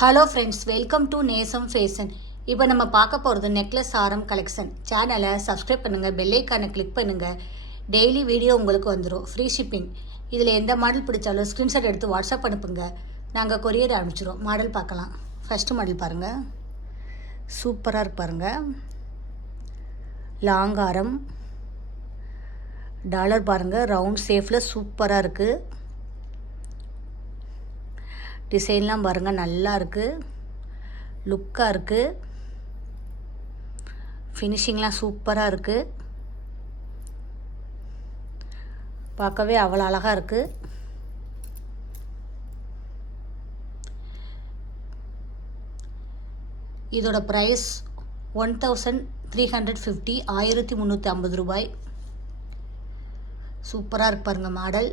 Hello friends, welcome to நேசம் fashion. இப்போ நம்ம பார்க்க போகிறது நெக்லஸ் ஆரம் கலெக்ஷன். சேனலை சப்ஸ்கிரைப் பண்ணுங்கள், பெல்லைக்கானை கிளிக் பண்ணுங்கள். டெய்லி வீடியோ உங்களுக்கு வந்துடும். Free shipping. இதில் எந்த மாடல் பிடிச்சாலும் ஸ்க்ரீன்ஷாட் எடுத்து வாட்ஸ்அப் அனுப்புங்க, நாங்கள் கொரியர் அனுப்பிச்சிடுவோம். மாடல் பார்க்கலாம். ஃபஸ்ட்டு மாடல் பாருங்கள், சூப்பராக இருக்கு பாருங்கள். லாங் ஆரம் டாலர் பாருங்கள், ரவுண்ட் ஷேப்பில் சூப்பராக இருக்குது. டிசைன்லாம் பாருங்கள், நல்லா இருக்குது, லுக்காக இருக்குது. ஃபினிஷிங்லாம் சூப்பராக இருக்குது, பார்க்கவே அவ்வளோ அழகாக இருக்குது. இதோட ப்ரைஸ் 1350, 1350 ரூபாய். சூப்பராக இருக்கு பாருங்கள். மாடல்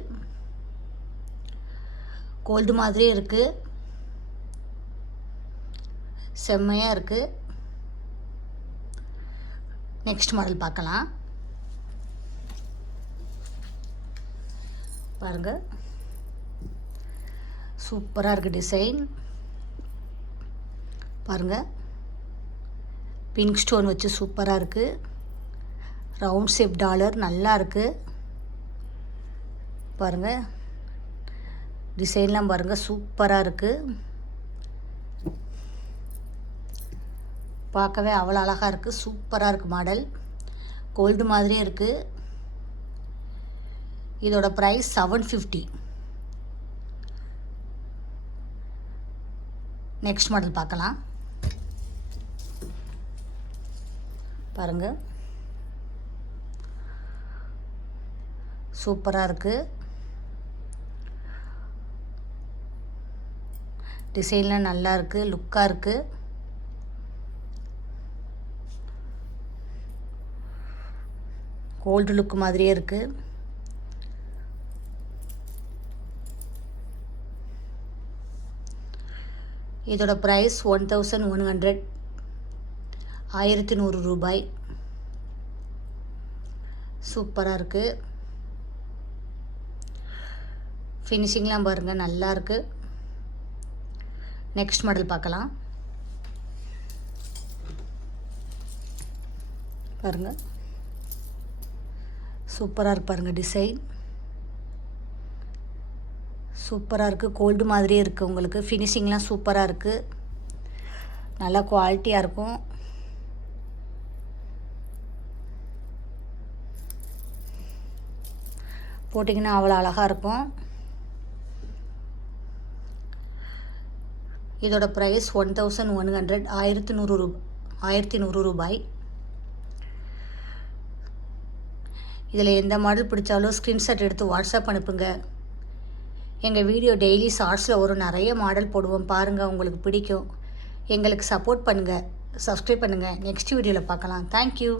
கோல்டு மாதிரியே இருக்குது, செம்மையாக இருக்குது. நெக்ஸ்ட் மாடல் பார்க்கலாம். பாருங்கள், சூப்பராக இருக்குது டிசைன். பாருங்கள், பிங்க் ஸ்டோன் வச்சு சூப்பராக இருக்குது. ரவுண்ட் ஷேப் டாலர் நல்லா இருக்குது. பாருங்கள், டிசைன்லாம் பாருங்கள், சூப்பராக இருக்குது. பார்க்கவே அவ்வளோ அழகாக இருக்குது, சூப்பராக இருக்குது. மாடல் கோல்டு மாதிரியே இருக்குது. இதோட ப்ரைஸ் 750. நெக்ஸ்ட் மாடல் பார்க்கலாம். பாருங்கள், சூப்பராக இருக்குது. டிசைன்லாம் நல்லா இருக்குது, லுக்காக இருக்குது. கோல்டு லுக் மாதிரியே இருக்குது. இதோட ப்ரைஸ் 1100, 1100 ரூபாய். சூப்பராக இருக்குது. ஃபினிஷிங்லாம் பாருங்கள், நல்லா இருக்குது. நெக்ஸ்ட் மாடல் பார்க்கலாம். பாருங்கள், சூப்பராக இருக்கு பாருங்கள். டிசைன் சூப்பராக இருக்குது, கோல்டு மாதிரியே இருக்குது. உங்களுக்கு ஃபினிஷிங்லாம் சூப்பராக இருக்குது, நல்லா குவாலிட்டியாக இருக்கும். போட்டிங்கன்னா அவ்வளோ அழகாக இருக்கும். இதோட ப்ரைஸ் 1100, 1100 ரூபாய். இதில் எந்த மாடல் பிடிச்சாலும் ஸ்க்ரீன்ஷாட் எடுத்து வாட்ஸ்அப் அனுப்புங்க. எங்கள் வீடியோ டெய்லி ஷார்ட்ஸில் ஒரு நிறைய மாடல் போடுவோம், பாருங்கள், உங்களுக்கு பிடிக்கும். எங்களுக்கு சப்போர்ட் பண்ணுங்கள், சப்ஸ்கிரைப் பண்ணுங்கள். நெக்ஸ்ட் வீடியோவில் பார்க்கலாம். தேங்க்யூ.